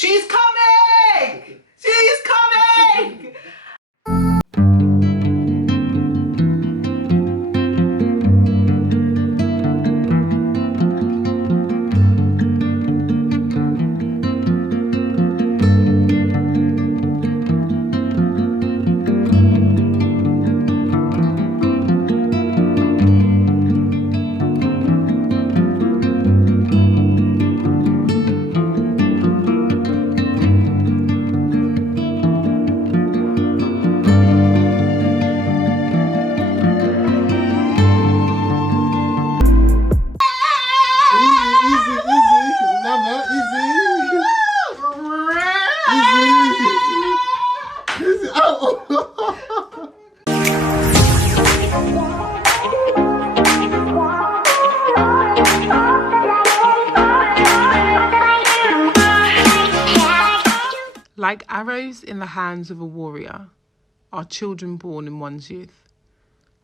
She's coming! She's coming! Like arrows in the hands of a warrior are children born in one's youth.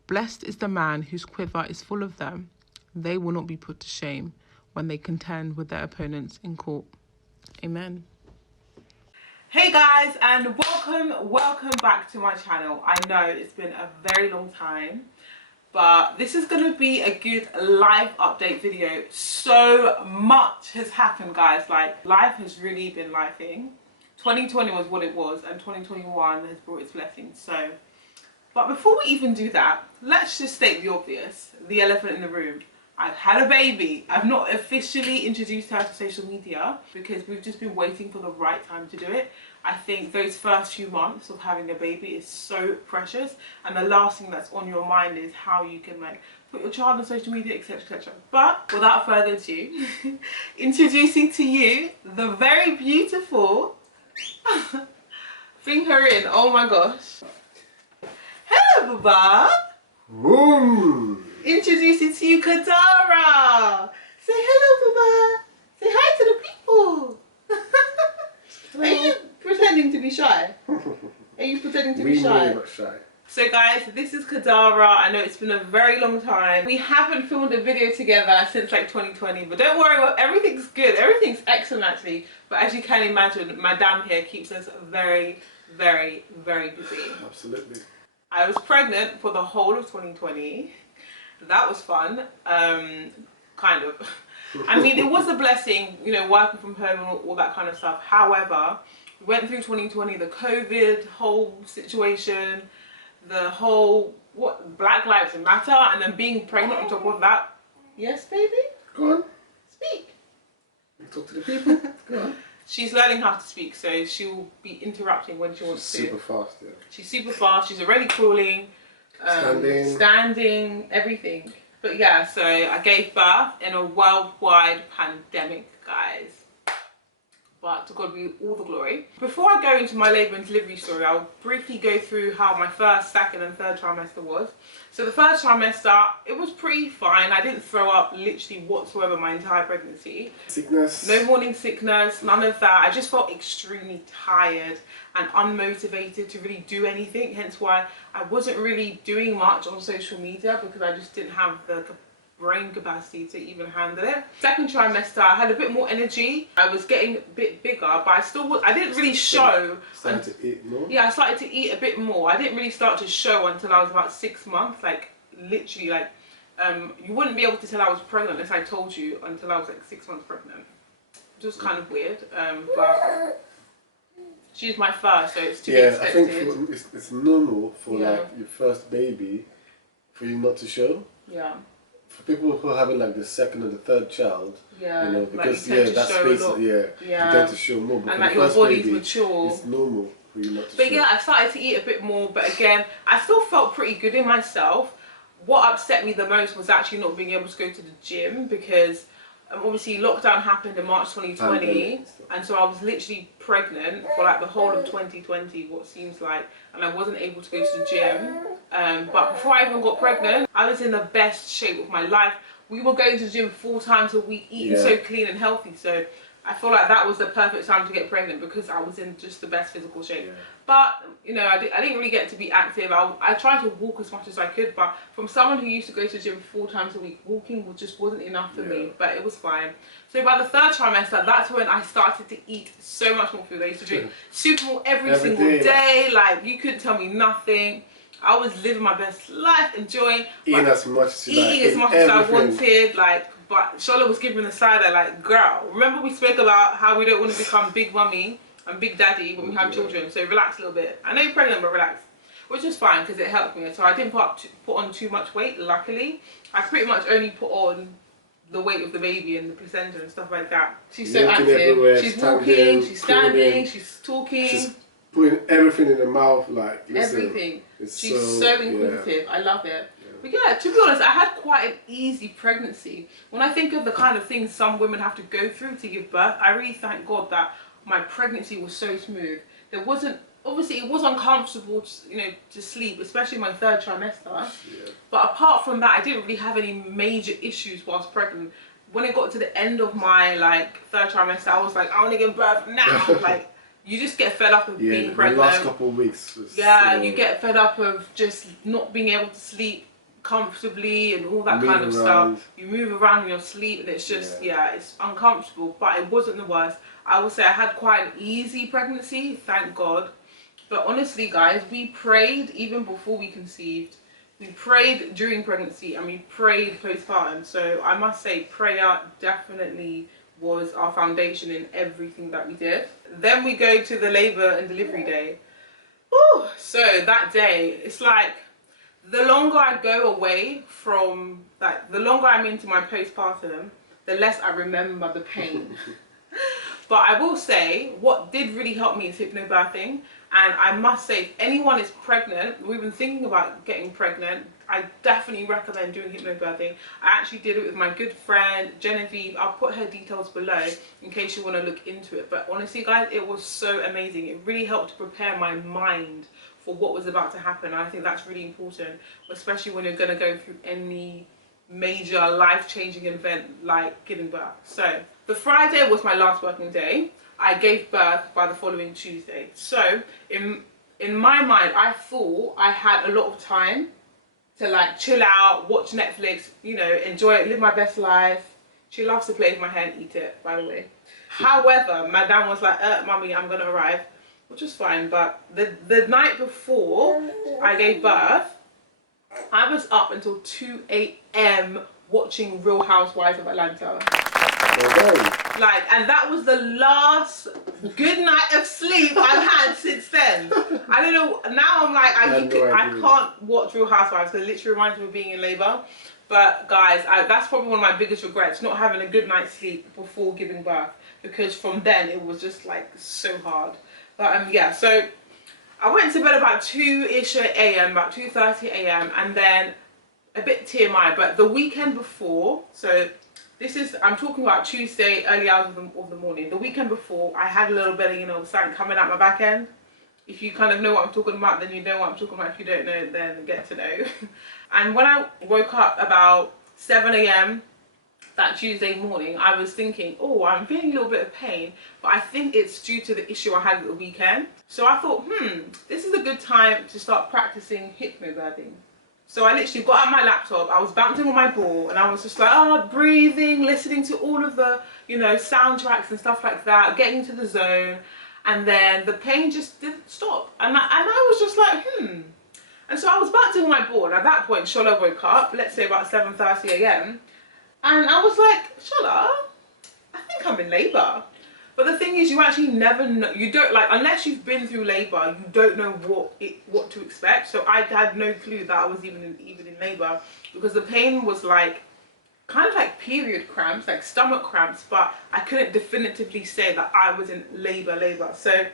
Blessed is the man whose quiver is full of them. They will not be put to shame when they contend with their opponents in court. Amen. Hey guys, and welcome back to my channel. I know it's been a very long time, but this is going to be a good life update video. So much has happened, guys. Like, life has really been lifing. 2020 was what it was, and 2021 has brought its blessings. So, but before we even do that, let's just state the obvious, the elephant in the room. I've had a baby. I've not officially introduced her to social media because we've just been waiting for the right time to do it. I think those first few months of having a baby is so precious, and the last thing that's on your mind is how you can like put your child on social media, etc, etc. But without further ado, introducing to you the very beautiful bring her in. Oh my gosh. Hello, Baba. Woo. Introducing to you Kadara. Say hello, Baba. Say hi to the people. Are you pretending to be shy? Are you pretending to be shy? Really not shy. So guys, this is Kadara. I know it's been a very long time. We haven't filmed a video together since like 2020, but don't worry, everything's good. Everything's excellent actually. But as you can imagine, Madame here keeps us very, very, very busy. Absolutely. I was pregnant for the whole of 2020. That was fun. Kind of. I mean, it was a blessing, you know, working from home and all that kind of stuff. However, we went through 2020, the COVID whole situation, the whole Black Lives Matter, and then being pregnant on top of that. Yes, baby? Go on. Speak. Talk to the people. Go on. She's learning how to speak, so she will be interrupting when she wants to. Super fast, yeah. She's super fast. She's already crawling, standing, everything. But yeah, so I gave birth in a worldwide pandemic, guys. But to God be all the glory. Before I go into my labour and delivery story, I'll briefly go through how my first, second and third trimester was. So the first trimester, it was pretty fine. I didn't throw up literally whatsoever my entire pregnancy. Sickness? No morning sickness, none of that. I just felt extremely tired and unmotivated to really do anything. Hence why I wasn't really doing much on social media because I just didn't have the brain capacity to even handle it. Second trimester, I had a bit more energy. I was getting a bit bigger, but I didn't really show. Started to eat more? Yeah, I started to eat a bit more. I didn't really start to show until I was about 6 months. Like, literally, like, you wouldn't be able to tell I was pregnant unless I told you until I was like 6 months pregnant. It was kind of weird, but she's my first, so it's to be expected. I think it's normal for like your first baby for you not to show. Yeah. For people who are having like the second or the third child, you know, because like that space, you tend to show more. But and like your body's mature. It's normal for you not to But show. yeah, I started to eat a bit more, but again, I still felt pretty good in myself. What upset me the most was actually not being able to go to the gym because obviously lockdown happened in March 2020, and so I was literally pregnant for like the whole of 2020, what seems like, and I wasn't able to go to the gym. But before I even got pregnant, I was in the best shape of my life. We were going to the gym 4 times a week, eating so clean and healthy. So I feel like that was the perfect time to get pregnant because I was in just the best physical shape. Yeah. But, you know, I didn't really get to be active. I tried to walk as much as I could, but from someone who used to go to the gym 4 times a week, walking just wasn't enough for me, but it was fine. So by the 3rd trimester, that's when I started to eat so much more food. I used to drink Supermalt every single day. Like, you couldn't tell me nothing. I was living my best life, enjoying. Eating as much as you like. Eating as much as I wanted, like. But Charlotte was giving the side eye, like, girl, remember we spoke about how we don't want to become big mummy and big daddy when we have children, so relax a little bit. I know you're pregnant, but relax. Which was fine, because it helped me. So I didn't put on too much weight, luckily. I pretty much only put on the weight of the baby and the placenta and stuff like that. She's so active. She's walking, she's standing, she's talking. She's putting everything in her mouth, like, listen, everything. She's so inquisitive. I love it. But yeah, to be honest, I had quite an easy pregnancy. When I think of the kind of things some women have to go through to give birth, I really thank God that my pregnancy was so smooth. There wasn't, obviously it was uncomfortable, to sleep, especially my 3rd trimester. Yeah. But apart from that, I didn't really have any major issues whilst pregnant. When it got to the end of my 3rd trimester, I was like, I want to give birth now. Like, you just get fed up of being pregnant. The last couple of weeks. You get fed up of just not being able to sleep comfortably and all that kind of stuff. You move around in your sleep and it's just, it's uncomfortable, but it wasn't the worst. I would say I had quite an easy pregnancy, thank God. But honestly, guys, we prayed even before we conceived. We prayed during pregnancy and we prayed postpartum. So I must say prayer definitely was our foundation in everything that we did. Then we go to the labour and delivery day. Ooh, so that day, it's like, the longer I go away from, the longer I'm into my postpartum, the less I remember the pain. But I will say, what did really help me is hypnobirthing. And I must say, if anyone is pregnant, we've been thinking about getting pregnant, I definitely recommend doing hypnobirthing. I actually did it with my good friend, Genevieve. I'll put her details below in case you want to look into it. But honestly, guys, it was so amazing. It really helped to prepare my mind for what was about to happen. And I think that's really important, especially when you're going to go through any major life-changing event like giving birth. So the Friday was my last working day. I gave birth by the following Tuesday. So in my mind, I thought I had a lot of time to chill out, watch Netflix, enjoy it, live my best life. She loves to play with my hair and eat it, by the way. However, Madame was like, Mummy, I'm gonna arrive, which was fine. But the night before I gave birth, I was up until 2 AM watching Real Housewives of Atlanta. And that was the last good night of sleep I've had since then. I don't know, now I'm like, I can't watch Real Housewives because it literally reminds me of being in labour. But guys, that's probably one of my biggest regrets, not having a good night's sleep before giving birth, because from then it was just so hard. But yeah, so I went to bed about 2-ish AM, about 2:30 AM, and then a bit TMI, but the weekend before, so I'm talking about Tuesday, early hours of the morning. The weekend before, I had a little bit of, something coming out my back end. If you kind of know what I'm talking about, then you know what I'm talking about. If you don't know, then get to know. And when I woke up about 7 AM that Tuesday morning, I was thinking, oh, I'm feeling a little bit of pain, but I think it's due to the issue I had at the weekend. So I thought, this is a good time to start practicing hypnobirthing. So I literally got out my laptop, I was bouncing on my ball, and I was just breathing, listening to all of the, soundtracks and stuff like that, getting into the zone. And then the pain just didn't stop. And I was just like, And so I was bouncing on my ball. And at that point, Shola woke up, let's say about 7:30 AM. And I was like, Shola, I think I'm in labour. But the thing is, you actually never know, you don't, unless you've been through labour, you don't know what to expect. So I had no clue that I was even in labour, because the pain was kind of like period cramps, like stomach cramps, but I couldn't definitively say that I was in labour. So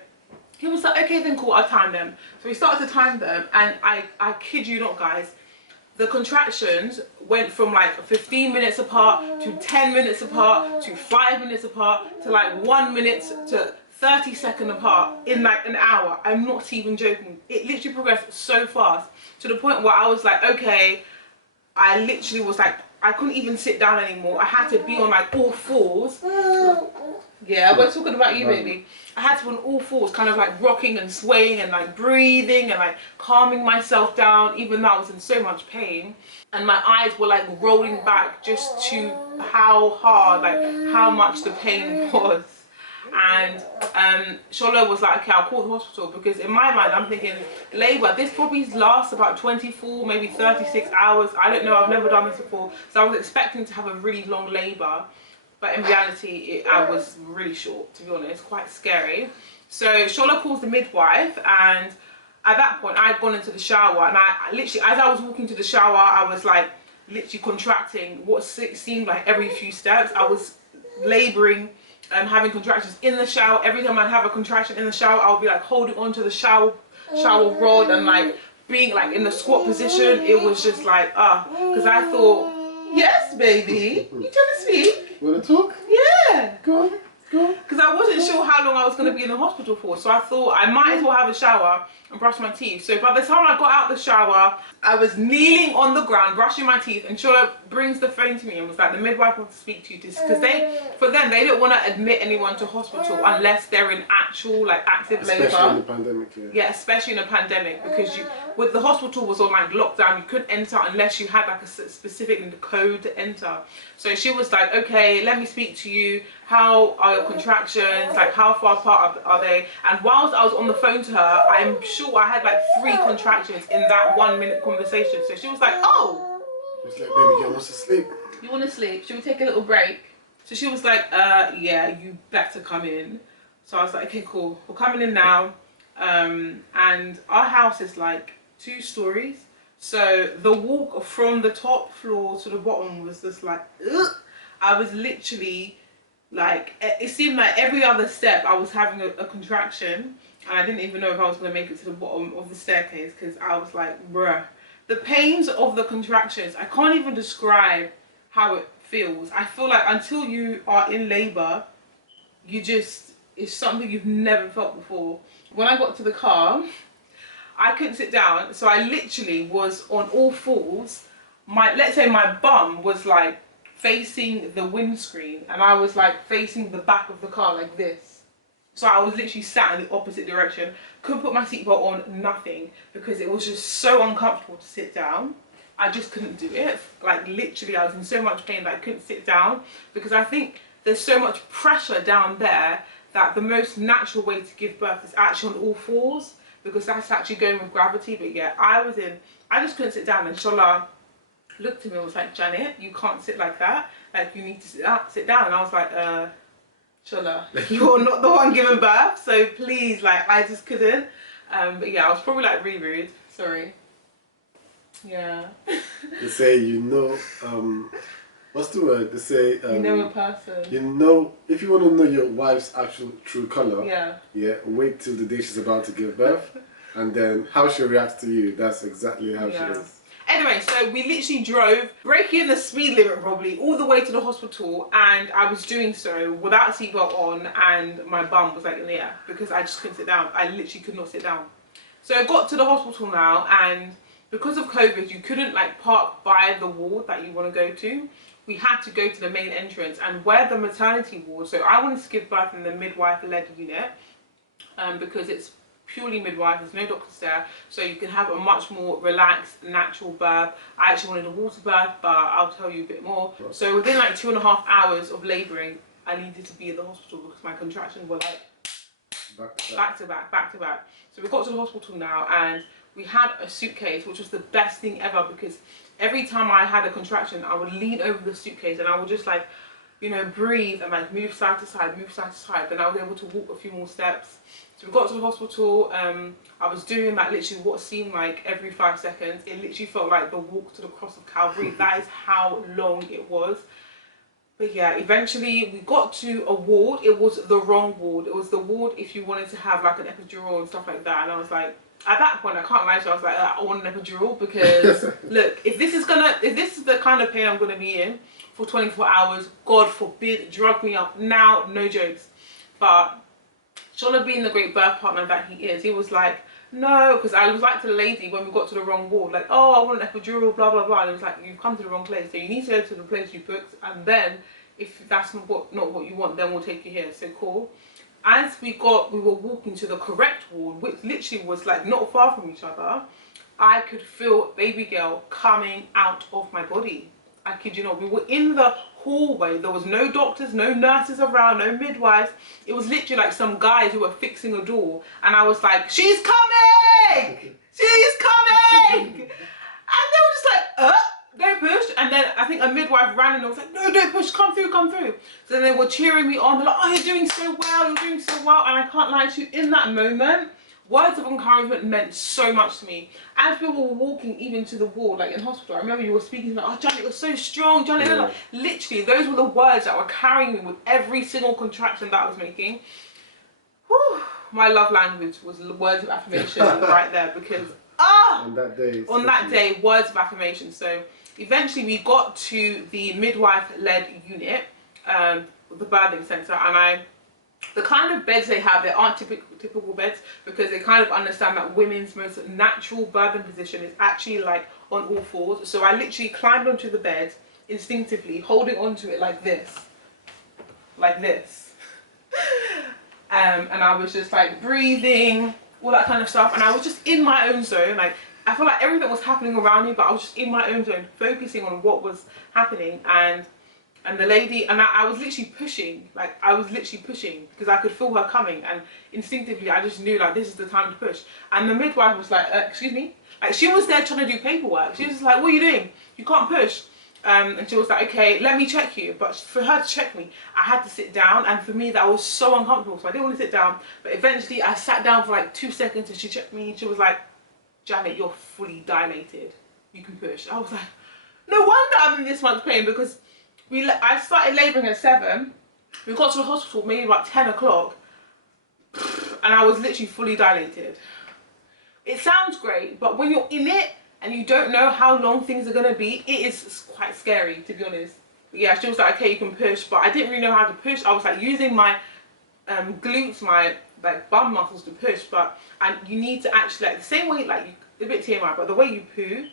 he was like, okay, then cool, I'll time them. So we started to time them, and I kid you not, guys, the contractions went from 15 minutes apart to 10 minutes apart to 5 minutes apart to 1 minute to 30 seconds apart in an hour. I'm not even joking. It literally progressed so fast to the point where I was like, okay, I literally was I couldn't even sit down anymore. I had to be on all fours. Yeah, we're talking about you, baby. I had to on all fours, kind of like rocking and swaying and like breathing and like calming myself down, even though I was in so much pain. And my eyes were like rolling back just to how hard, like how much the pain was. And Shola was like, okay, I'll call the hospital, because in my mind I'm thinking labour, this probably lasts about 24, maybe 36 hours. I don't know, I've never done this before, so I was expecting to have a really long labour, but in reality I was really short, to be honest, quite scary. So Shola calls the midwife, and at that point I'd gone into the shower, and I literally, as I was walking to the shower, I was like literally contracting what seemed like every few steps. I was labouring and having contractions in the shower. Every time I'd have a contraction in the shower, I would be like holding onto the shower rod and like being like in the squat position. It was just like, because I thought, yes, baby, you trying to speak? You want to talk? Yeah. Go on. Because I wasn't sure how long I was going to be in the hospital for, so I thought I might as well have a shower and brush my teeth. So by the time I got out the shower, I was kneeling on the ground brushing my teeth, and Shola brings the phone to me and was like, the midwife wants to speak to you, because for them they don't want to admit anyone to hospital unless they're in actual like active labour. Especially in the pandemic, yeah. Yeah, especially in a pandemic, because with the hospital was on like lockdown, you couldn't enter unless you had like a specific code to enter. So she was like, okay, let me speak to you. How are your contractions? Like, how far apart are they? And whilst I was on the phone to her, I'm sure I had like 3 contractions in that 1-minute conversation. So she was like, oh. She was like, baby girl wants to sleep. You want to sleep? Should we take a little break? So she was like, yeah, you better come in. So I was like, okay, cool. We're coming in now. And our house is like 2 stories. So the walk from the top floor to the bottom was just like, ugh. I was literally like, it seemed like every other step I was having a contraction, and I didn't even know if I was going to make it to the bottom of the staircase, because I was like, bruh. The pains of the contractions, I can't even describe how it feels. I feel like until you are in labour, it's something you've never felt before. When I got to the car, I couldn't sit down, so I literally was on all fours. Let's say my bum was like facing the windscreen, and I was like facing the back of the car like this. So I was literally sat in the opposite direction. Couldn't put my seatbelt on, nothing, because it was just so uncomfortable to sit down. I just couldn't do it. Like literally, I was in so much pain that I couldn't sit down, because I think there's so much pressure down there that the most natural way to give birth is actually on all fours, because that's actually going with gravity. But yeah, I just couldn't sit down, and Shola looked at me and was like, Janet, you can't sit like that. Like, you need to sit down. And I was like, Shola, you're not the one giving birth, so please, like, I just couldn't. But yeah, I was probably like really rude. Sorry. Yeah. They say, what's the word? They say, you know a person. You know, if you want to know your wife's actual true colour, yeah, wait till the day she's about to give birth, and then how she reacts to you, that's exactly how she is. Anyway, so we literally drove, breaking the speed limit probably, all the way to the hospital, and I was doing so without a seatbelt on, and my bum was like in the air, because I just couldn't sit down. I literally could not sit down. So I got to the hospital now, and because of COVID, you couldn't like park by the ward that you want to go to. We had to go to the main entrance, and where the maternity ward, so I wanted to give birth in the midwife-led unit, because it's purely midwife, there's no doctors there, so you can have a much more relaxed, natural birth. I actually wanted a water birth, but I'll tell you a bit more. So within like 2.5 hours of labouring, I needed to be in the hospital, because my contractions were like back to back. So we got to the hospital now, and we had a suitcase, which was the best thing ever, because every time I had a contraction, I would lean over the suitcase and I would just like, you know, breathe and like move side to side, then I was able to walk a few more steps. So we got to the hospital, I was doing that literally what seemed like every 5 seconds. It literally felt like the walk to the cross of Calvary. That is how long it was. But yeah, eventually we got to a ward. It was the wrong ward. It was the ward if you wanted to have like an epidural and stuff like that. And I was like, at that point, I can't lie to you, I was like, I want an epidural, because look, if this is the kind of pain I'm gonna be in for 24 hours, God forbid, drug me up now, no jokes. But Shola, being the great birth partner that he is, he was like, no, because I was like to the lady when we got to the wrong ward, like, oh, I want an epidural, blah blah blah. And it was like, you've come to the wrong place, so you need to go to the place you booked, and then if that's not what you want, then we'll take you here. So cool. As we were walking to the correct ward, which literally was like not far from each other, I could feel baby girl coming out of my body. I kid you not. We were in the hallway. There was no doctors, no nurses around, no midwives. It was literally like some guys who were fixing a door, and I was like, she's coming! She's coming! And they were just like, don't push. And then I think a midwife ran and I was like, no, don't push, come through, come through. So then they were cheering me on. They're like, oh, you're doing so well, you're doing so well. And I can't lie to you, in that moment, words of encouragement meant so much to me. As we were walking even to the ward, like in hospital, I remember you were speaking like, oh, Janet, you're so strong, Janet. Yeah. Like, literally, those were the words that were carrying me with every single contraction that I was making. Whew, my love language was the words of affirmation right there, because on that day, words of affirmation. So eventually we got to the midwife-led unit, the birthing centre, and the kind of beds they have, they aren't typical beds, because they kind of understand that women's most natural birthing position is actually like on all fours. So I literally climbed onto the bed instinctively, holding onto it like this, and I was just like breathing, all that kind of stuff, and I was just in my own zone. Like, I felt like everything was happening around me, but I was just in my own zone, focusing on what was happening. And the lady, and I was literally pushing, because I could feel her coming, and instinctively I just knew like this is the time to push. And the midwife was like, excuse me? Like, she was there trying to do paperwork. She was just like, what are you doing? You can't push. And she was like, okay, let me check you. But for her to check me, I had to sit down, and for me that was so uncomfortable, so I didn't want to sit down. But eventually I sat down for like 2 seconds, and she checked me, and she was like, Janet, you're fully dilated. You can push. I was like, no wonder I'm in this much pain, because I started labouring at 7. We got to the hospital maybe about 10 o'clock, and I was literally fully dilated. It sounds great, but when you're in it and you don't know how long things are going to be, it is quite scary, to be honest. But yeah, she was like, okay, you can push, but I didn't really know how to push. I was like using my glutes, my like bum muscles to push, and you need to actually, like the same way, like a bit TMI, but the way you poo,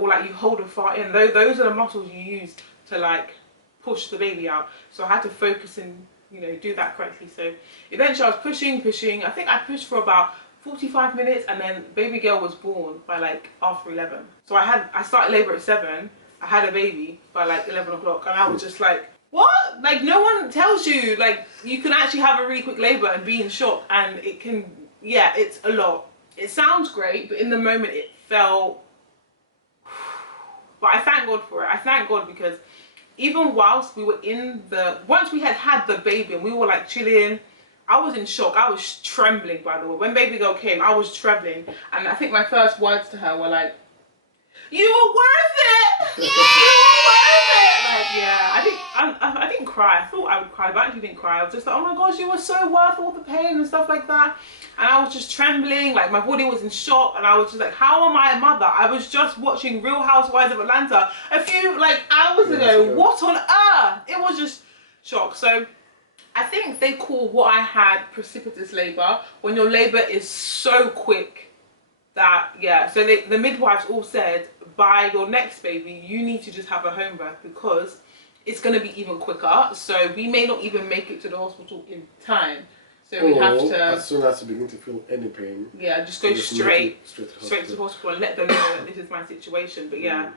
or like you hold a fart in, those are the muscles you use to like push the baby out. So I had to focus and, you know, do that correctly. So eventually I was pushing. I think I pushed for about 45 minutes, and then baby girl was born by like after 11. So I started labour at 7. I had a baby by like 11 o'clock, and I was just like, what? Like, no one tells you like you can actually have a really quick labour and be in shock, and it can, yeah, it's a lot. It sounds great, but in the moment it felt, but I thank God for it. I thank God, because even whilst we were once we had the baby and we were like chilling, I was in shock. I was trembling, by the way. When baby girl came, I was trembling. And I think my first words to her were like, you were worth it! Yeah! You were worth it! Like, yeah, I didn't cry. I thought I would cry, but I actually didn't cry. I was just like, oh my gosh, you were so worth all the pain and stuff like that. And I was just trembling, like my body was in shock, and I was just like, how am I a mother? I was just watching Real Housewives of Atlanta a few like hours ago. What on earth? It was just shock. So I think they call what I had precipitous labour, when your labour is so quick that, yeah. So the midwives all said, by your next baby, you need to just have a home birth, because it's going to be even quicker. So we may not even make it to the hospital in time. So we have to, as soon as you begin to feel any pain, yeah, just go straight to the hospital and let them know that this is my situation. But yeah,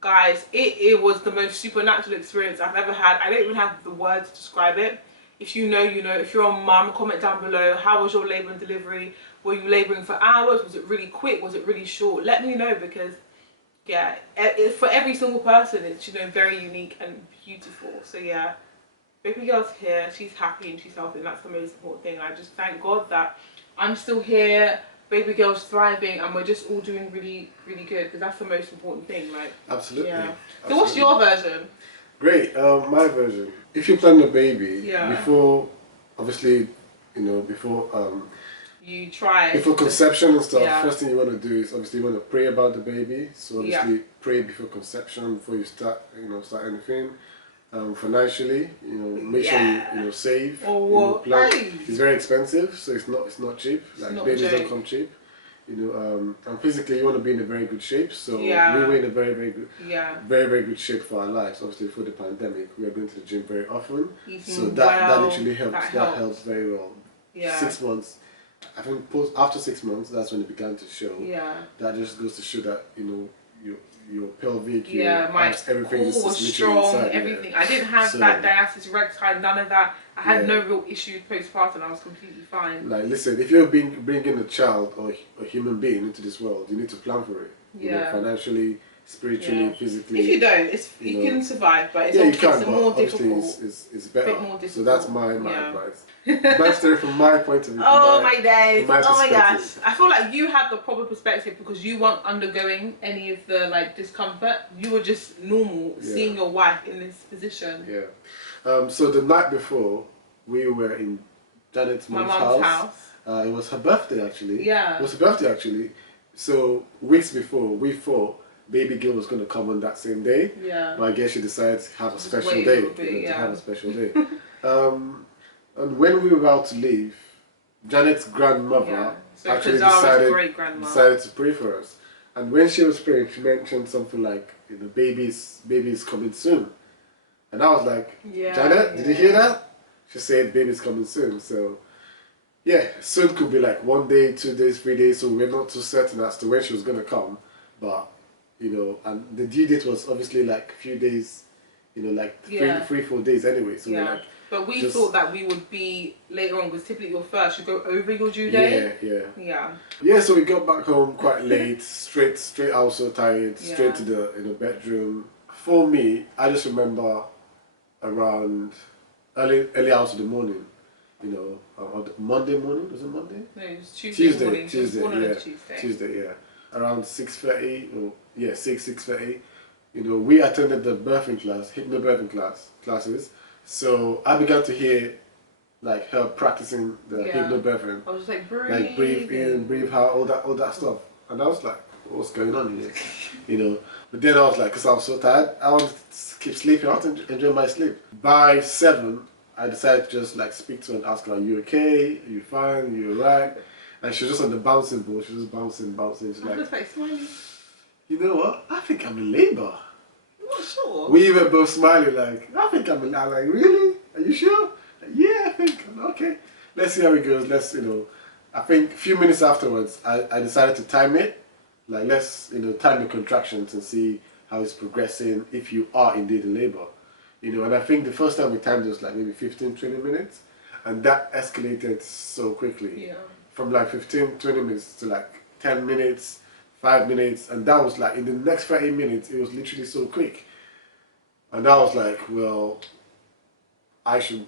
guys, it was the most supernatural experience I've ever had. I don't even have the words to describe it. If you know, you know. If you're a mum, comment down below. How was your labour and delivery? Were you labouring for hours? Was it really quick? Was it really short? Let me know, because yeah, for every single person, it's, you know, very unique and beautiful. So yeah, baby girl's here, she's happy and she's healthy, and that's the most important thing. I just thank God that I'm still here, baby girl's thriving, and we're just all doing really, really good, because that's the most important thing. Like, absolutely. Yeah. Absolutely. So what's your version? Great. My version. If you plan a baby, before, obviously, you know, before you try before conception and stuff, first thing you want to do is obviously you want to pray about the baby. So obviously pray before conception, before you start, you know, start anything. Financially, you know, make sure you know, save. Oh, you know, plan. It's very expensive, so it's not cheap. Like, babies don't come cheap. And physically you want to be in a very good shape. So we were in a very, very good, very good shape for our lives. Obviously, before the pandemic, we were going to the gym very often. So that literally helps. That helps very well. 6 months. I think after 6 months, that's when it began to show. That just goes to show that your pelvic, your abs, everything is was strong. Inside, everything. I didn't have that diastasis recti, none of that. I had no real issues postpartum. I was completely fine. Like, listen, if you're bringing a child or a human being into this world, you need to plan for it. You know, financially, spiritually, physically. If you don't, you can survive, but it's more difficult. It's better. Bit more difficult. So that's my advice. Best story from my point of view. Oh my days! Oh my gosh! I feel like you have the proper perspective because you weren't undergoing any of the discomfort. You were just normal, seeing your wife in this position. So the night before, we were in Janet's mom's house. It was her birthday actually. It was her birthday actually. So weeks before, we thought baby girl was going to come on that same day. But I guess she decided to have a special day. To have a special day. And when we were about to leave, Janet's grandmother actually decided to pray for us. And when she was praying, she mentioned something like, baby's coming soon. And I was like, Janet, did you hear that? She said baby's coming soon. So soon could be like 1 day, 2 days, 3 days. So we're not too certain as to when she was going to come. But, and the due date was obviously like a few days, like 3-4 days anyway. So we're like, but we thought that we would be later on because typically your first should go over your due date. Yeah, so we got back home quite late, straight. I was so tired, straight to the bedroom. For me, I just remember around early hours of the morning, Monday morning, was it Monday? No, it was Tuesday. Tuesday, around 6:30 or 6:30. We attended the birthing class, hypnobirthing classes. So I began to hear her practicing the hypnobirthing. I was just breathe in, breathe out, all that stuff. And I was like, what's going on here? But then I was like, because I was so tired, I wanted to keep sleeping. I wanted to enjoy my sleep. By 7, I decided to just speak to her and ask her, are you okay? Are you fine? Are you alright? And she was just on the bouncing ball. She was just bouncing. She's like, smiling. You know what? I think I'm in labour. Not sure. We were both smiling I think I'm like, really? Are you sure? Yeah, I think. Okay. Let's see how it goes. I think a few minutes afterwards, I decided to time it. Let's, time the contractions and see how it's progressing if you are indeed in labor. And I think the first time we timed it was maybe 15-20 minutes. And that escalated so quickly. From 15-20 minutes to 10 minutes. 5 minutes, and that was in the next 30 minutes, it was literally so quick. And I was like, well, I should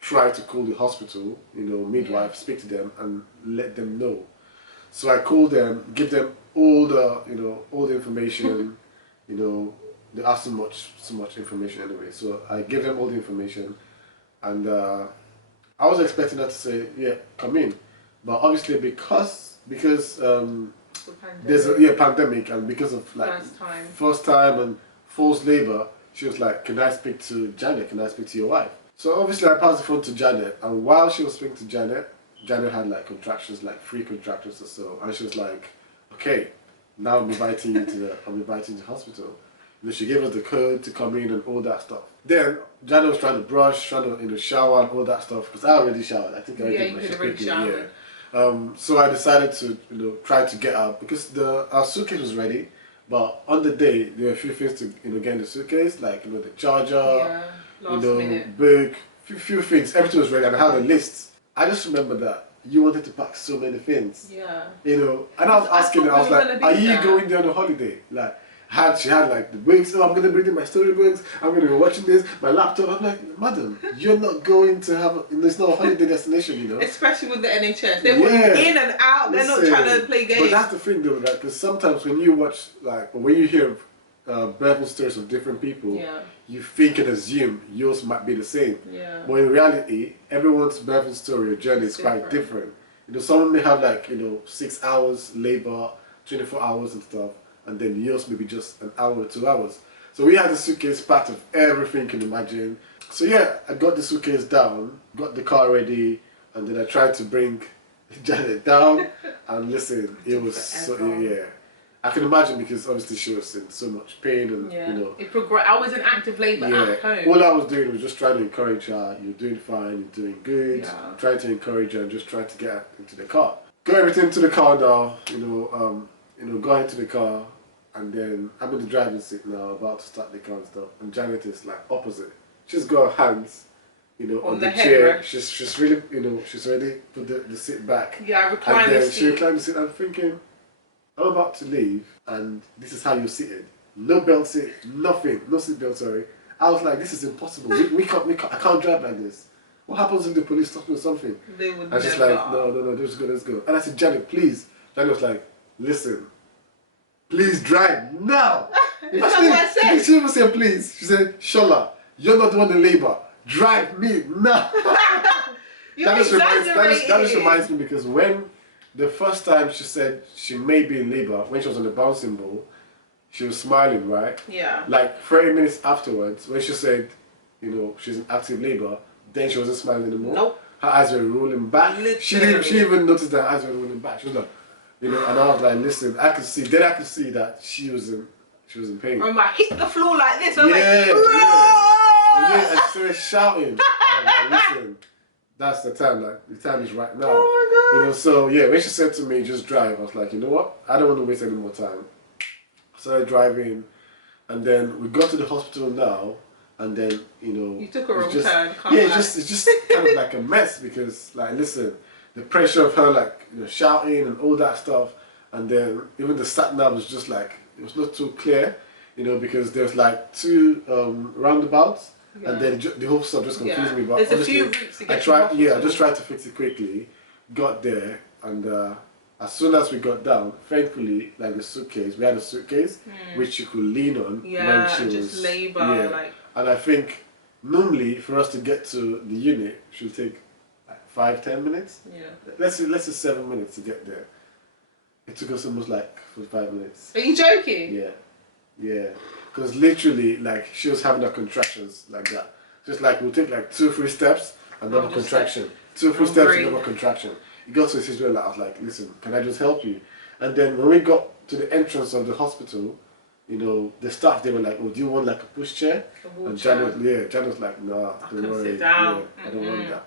try to call the hospital, midwife, speak to them and let them know. So I called them, give them all the information, they asked so much information anyway. So I gave them all the information, and I was expecting her to say, yeah, come in. But obviously because there's a pandemic, and because of first time and forced labor, she was like, can I speak to Janet? Can I speak to your wife? So obviously I passed the phone to Janet, and while she was speaking to Janet had contractions, 3 contractions or so, and she was like, okay, now I'm inviting you to the hospital. She gave us the code to come in and all that stuff. Then Janet was trying to brush, trying to shower and all that stuff, because I already showered. I think I already showered. So I decided to try to get out, because our suitcase was ready, but on the day there were a few things to get in the suitcase, the charger, book, few things. Everything was ready, and I had a list. I just remember that you wanted to pack so many things. And I was asking her, I was like, are you going there on a holiday? She had the books. Oh, I'm going to bring in my storybooks. I'm going to be watching this, my laptop. I'm like, madam, you're not going to have, it's not a holiday destination, Especially with the NHS. They want in and out. They're not trying to play games. But that's the thing though, because sometimes when you watch, or when you hear birthing stories of different people, you think and assume yours might be the same. But in reality, everyone's birthing story or journey is quite different. Someone may have 6 hours labor, 24 hours and stuff. And then yours maybe just an hour or 2 hours. So we had the suitcase packed of everything you can imagine. So I got the suitcase down, got the car ready, and then I tried to bring Janet down, and listen, it was so, yeah. I can imagine, because obviously she was in so much pain, and you know. It progressed. I was in active labour at home. All I was doing was just trying to encourage her. You're doing fine. You're doing good. Trying to encourage her and just trying to get her into the car. Got everything into the car now. You know, got into the car, and then I'm in the driving seat now, about to start the car and stuff. And Janet is like opposite. She's got her hands, you know, on the chair. She's really, you know, she's already put the seat back. Yeah, I reclined the seat. She reclined the seat. I'm thinking, I'm about to leave, and this is how you're seated. No belt seat, nothing, no seat belt. Sorry. I was like, this is impossible. We can't. I can't drive like this. What happens if the police stop me or something? They would. I was just like, no, let's go. And I said, Janet, please. Janet was like, listen, please drive now. That's what I said. She even said, please. She said, Shola, you're not the one in labour. Drive me now. That just reminds me, because when the first time she said she may be in labour, when she was on the bouncing ball, she was smiling, right? Yeah. Like 30 minutes afterwards, when she said, you know, she's in active labour, then she wasn't smiling anymore. Nope. Her eyes were rolling back. She even noticed that her eyes were rolling back. She was like, you know, and I was like, listen, I could see that she was in pain. And I hit the floor like this. I'm like, and she started shouting. I was like, listen, that's the time. Like, the time is right now. Oh my God. You know, so yeah, when she said to me, just drive, I was like, you know what? I don't want to waste any more time. I started driving, and then we got to the hospital now. And then, you know, you took a wrong turn. It's just kind of like a mess, because, like, listen, the pressure of her, like, you know, shouting and all that stuff, and then even the sat nav was just like, it was not too clear, you know, because there's like two roundabouts, and then the whole stuff just confused me. But there's a few routes to get to the hospital. I just tried to fix it quickly, got there, and as soon as we got down, thankfully, like the suitcase, we had a suitcase which she could lean on when she was labour, like. And I think normally for us to get to the unit should take like 5-10 minutes. Yeah. Let's say 7 minutes to get there. It took us almost like 45 minutes. Are you joking? Yeah. Because literally, like, she was having her contractions like that. Just like, we'll take like 2-3 steps, another contraction. 2-3 steps, another contraction. It got to a situation where I was like, listen, can I just help you? And then when we got to the entrance of the hospital, you know, the staff, they were like, oh, do you want like a pushchair? And Janet was like, nah, don't worry. Sit down. I don't want that.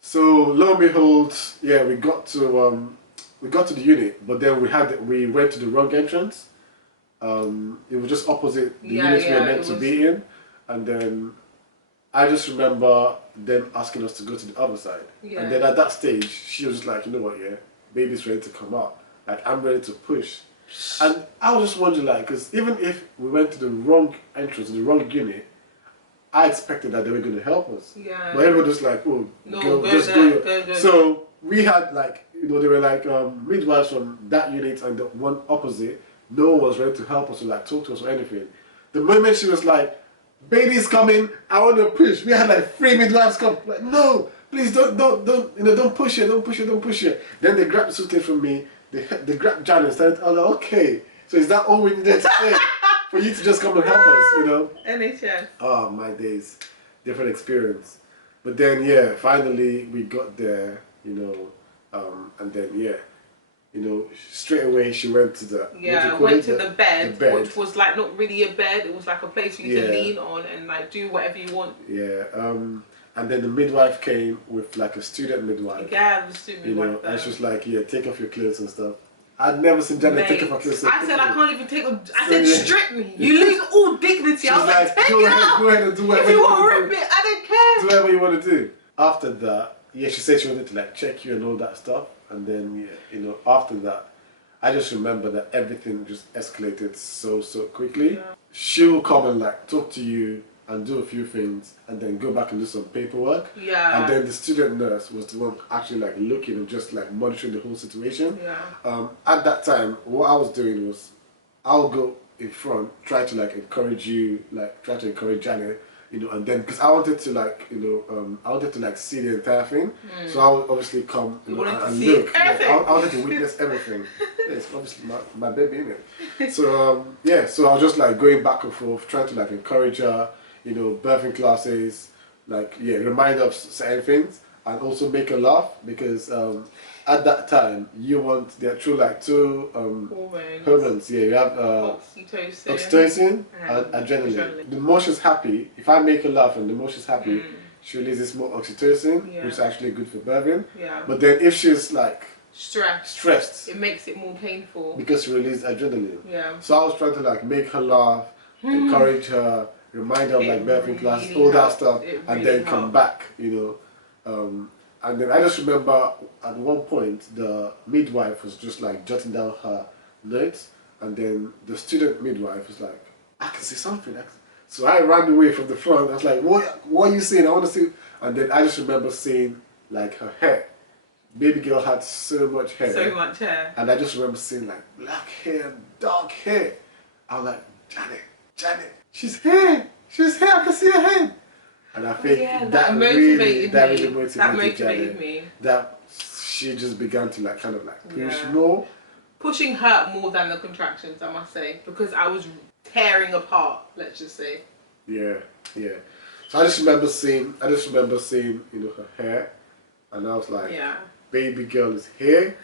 So lo and behold, we got to the unit, but then we went to the wrong entrance. It was just opposite the unit we were meant to be in, and then I just remember them asking us to go to the other side. And then at that stage, she was just like, you know what, baby's ready to come out. Like, I'm ready to push. And I was just wondering, like, because even if we went to the wrong entrance, the wrong unit, I expected that they were going to help us. Yeah. But everyone was like, oh, go. So we had, like, you know, they were like midwives from that unit and the one opposite. No one was ready to help us or like talk to us or anything. The moment she was like, baby's coming, I want to push. We had like 3 midwives come. Like, no, please don't push it, don't push it. Then they grabbed the suitcase from me. They grabbed Janet and started, oh, like, okay, so is that all we needed to say for you to just come and help us, you know? NHS. Oh, my days. Different experience. But then, finally we got there, you know, and then, you know, straight away she went to the... the bed, which was like not really a bed, it was like a place for you to lean on and like do whatever you want. And then the midwife came with like a student midwife. Yeah, the student midwife. You know, and she was like, take off your clothes and stuff. I'd never seen Janet take off her clothes. I said, I can't even take them. I said, strip me. You lose all dignity. I was like, take it off. Go ahead and do whatever you want to rip it, I don't care. Do whatever you want to do. After that, she said she wanted to like check you and all that stuff. And then, you know, after that, I just remember that everything just escalated so quickly. Yeah. She'll come and like talk to you and do a few things and then go back and do some paperwork. Yeah. And then the student nurse was the one actually like looking and just like monitoring the whole situation. Yeah. At that time, what I was doing was I'll go in front, try to like encourage you, like try to encourage Janet, you know, and then because I wanted to like, you know, I wanted to like see the entire thing. So I would obviously come and look. Yeah, I wanted to witness everything. Yeah, it's obviously my baby, isn't it? So so I was just like going back and forth, trying to like encourage her, you know, birthing classes, like remind her of certain things. and also make her laugh, because at that time you want the actual like two hormones. Yeah, you have oxytocin and adrenaline. The more she's happy, if I make her laugh and the more she's happy, she releases more oxytocin, which is actually good for birthing. Yeah. But then if she's like stressed, it makes it more painful because she releases adrenaline. Yeah. So I was trying to like make her laugh, encourage her, remind her of like birthing classes, all that stuff, and then come back, you know. And then I just remember at one point the midwife was just like jotting down her notes, and then the student midwife was like, I can see something. So I ran away from the front. I was like, what are you seeing? I want to see. And then I just remember seeing like her hair. Baby girl had so much hair. So much hair. And I just remember seeing like black hair, dark hair. I was like, Janet, she's here. She's here. I can see her head. And I think that really motivated me. That she just began to like kind of like push more. Pushing hurt more than the contractions, I must say, because I was tearing apart. Let's just say. Yeah. So I just remember seeing, you know, her hair, and I was like, baby girl is here.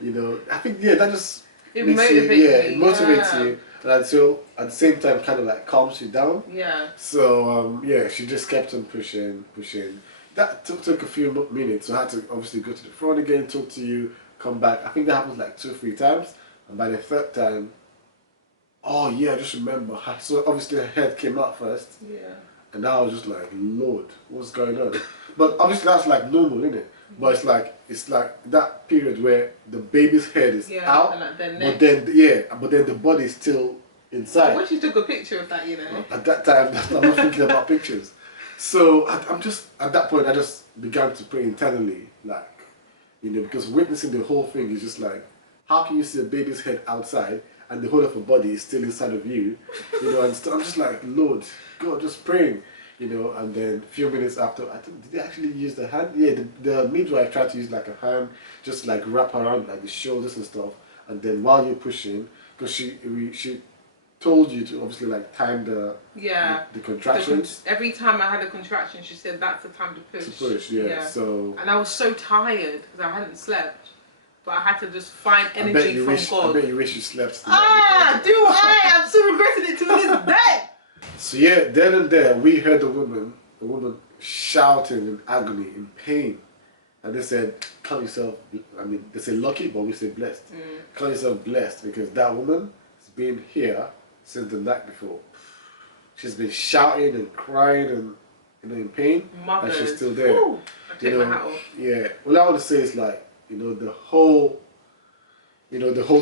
You know, I think that just it motivates you. And until at the same time kind of like calms you down. Yeah. So she just kept on pushing. That took a few minutes. So I had to obviously go to the front again, talk to you, come back. I think that happened like 2 or 3 times. And by the 3rd time, I just remember. So obviously her head came out first. Yeah. And I was just like, Lord, what's going on? But obviously that's like normal, isn't it? But it's like that period where the baby's head is out, but then the body is still inside. I wish you took a picture of that, you know. At that time, I'm not thinking about pictures. So I'm just at that point, I just began to pray internally, like, you know, because witnessing the whole thing is just like, how can you see a baby's head outside and the whole of her body is still inside of you, you know? And I'm just like, Lord, God, just praying. You know, and then a few minutes after, I think, did they actually use the hand? Yeah, the midwife tried to use like a hand, just like wrap around like the shoulders and stuff. And then while you're pushing, because she told you to obviously like time the contractions. Every time I had a contraction, she said that's the time to push. So. And I was so tired because I hadn't slept. But I had to just find energy from God. I bet you wish you slept. Do I? I'm still regretting it to this day. So then and there, we heard the woman shouting in agony, in pain. And they said, count yourself, they say lucky, but we say blessed. Count yourself blessed, because that woman has been here since the night before. She's been shouting and crying and, you know, in pain. And she's still there. Ooh, I take my hat off. Yeah. What I want to say is like, you know, the whole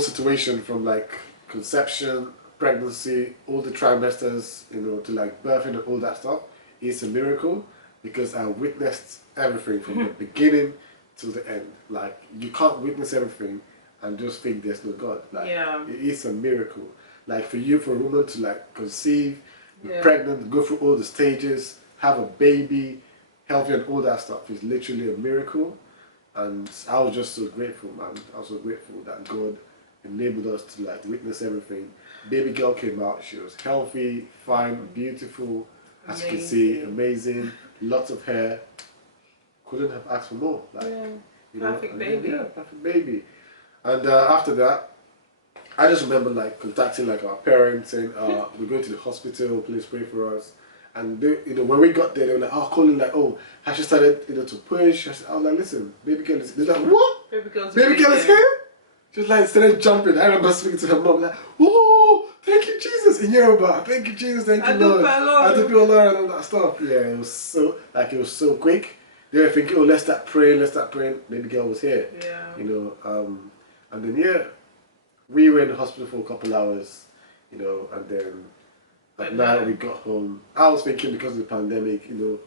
situation from like conception, pregnancy, all the trimesters, you know, to like birthing and all that stuff, is a miracle, because I witnessed everything from the beginning to the end. Like, you can't witness everything and just think there's no God. Like, it is a miracle. Like, for a woman to like conceive, be pregnant, go through all the stages, have a baby, healthy and all that stuff is literally a miracle. And I was just so grateful, man. I was so grateful that God enabled us to like witness everything. Baby girl came out, she was healthy, fine, beautiful, as you can see, amazing, lots of hair. Couldn't have asked for more. Like, you know, perfect baby. Yeah, perfect baby. And after that, I just remember like contacting like our parents, saying, we're going to the hospital, please pray for us. And they, you know, when we got there, they were like, calling like, has she started, you know, to push? I was like, listen, baby girl is. They're like, what? Baby girl is here? She was like, started jumping. I remember speaking to her mom, like, whoa, thank you, Jesus, in Yoruba. Thank you, Jesus, thank you, Lord. I do feel Lord and all that stuff. Yeah, it was so quick. They were thinking, let's start praying. Baby girl was here. Yeah. You know, and then we were in the hospital for a couple hours, you know, and then at night we got home. I was thinking, because of the pandemic, you know,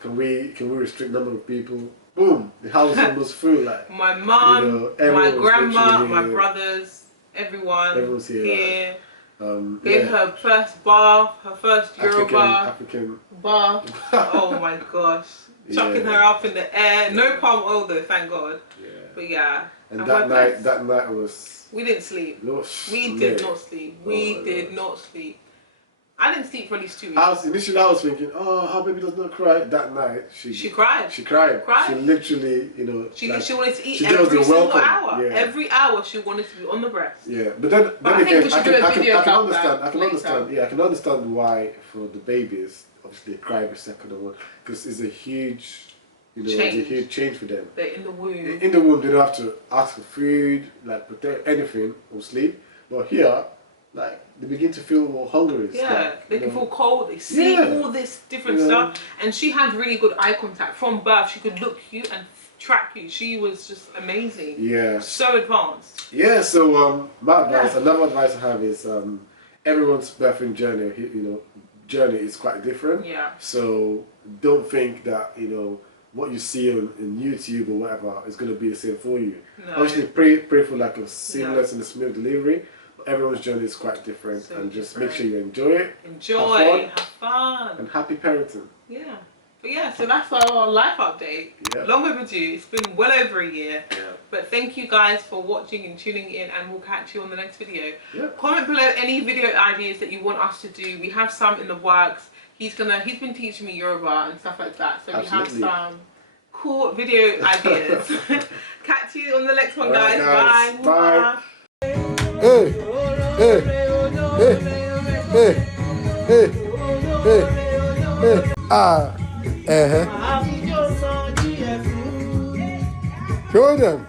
can we restrict number of people? Boom! The house was almost full. Like my mum, you know, my grandma, my brothers, everyone was here. Gave her first bath, her first African bath. Oh my gosh! Chucking her up in the air. No palm oil though, thank God. Yeah. But yeah. And that night was. We didn't sleep. We did not sleep. We did not sleep. I didn't sleep for at least 2 weeks. Initially I was thinking, oh, how baby does not cry. That night she cried. She literally, you know, she wanted to eat every single hour. Yeah. Every hour she wanted to be on the breast. Yeah, but then again, I can understand why for the babies, obviously they cry every second or one, because it's a huge, you know, it's a huge change for them. They're in the womb. In the womb, they don't have to ask for food, like protect anything or sleep. But here, like, they begin to feel more hungry. Yeah, they can feel cold, they see all this different stuff. And she had really good eye contact. From birth, she could look you and track you. She was just amazing. Yeah. So advanced. Yeah, so my advice, another advice I have is everyone's birthing journey is quite different. Yeah. So don't think that, you know, what you see on YouTube or whatever is going to be the same for you. No. Obviously, pray for like a seamless and a smooth delivery. Everyone's journey is quite different, and just make sure you enjoy it. Have fun. And happy parenting. Yeah. But yeah, so that's our life update. Yeah. Long overdue. It's been well over a year. Yeah. But thank you guys for watching and tuning in, and we'll catch you on the next video. Yeah. Comment below any video ideas that you want us to do. We have some in the works. He's been teaching me Yoruba and stuff like that. So we have some cool video ideas. Catch you on the next one, guys. Bye. Bye. Hey, hey, hey, hey, hey, hey, hey. Show them.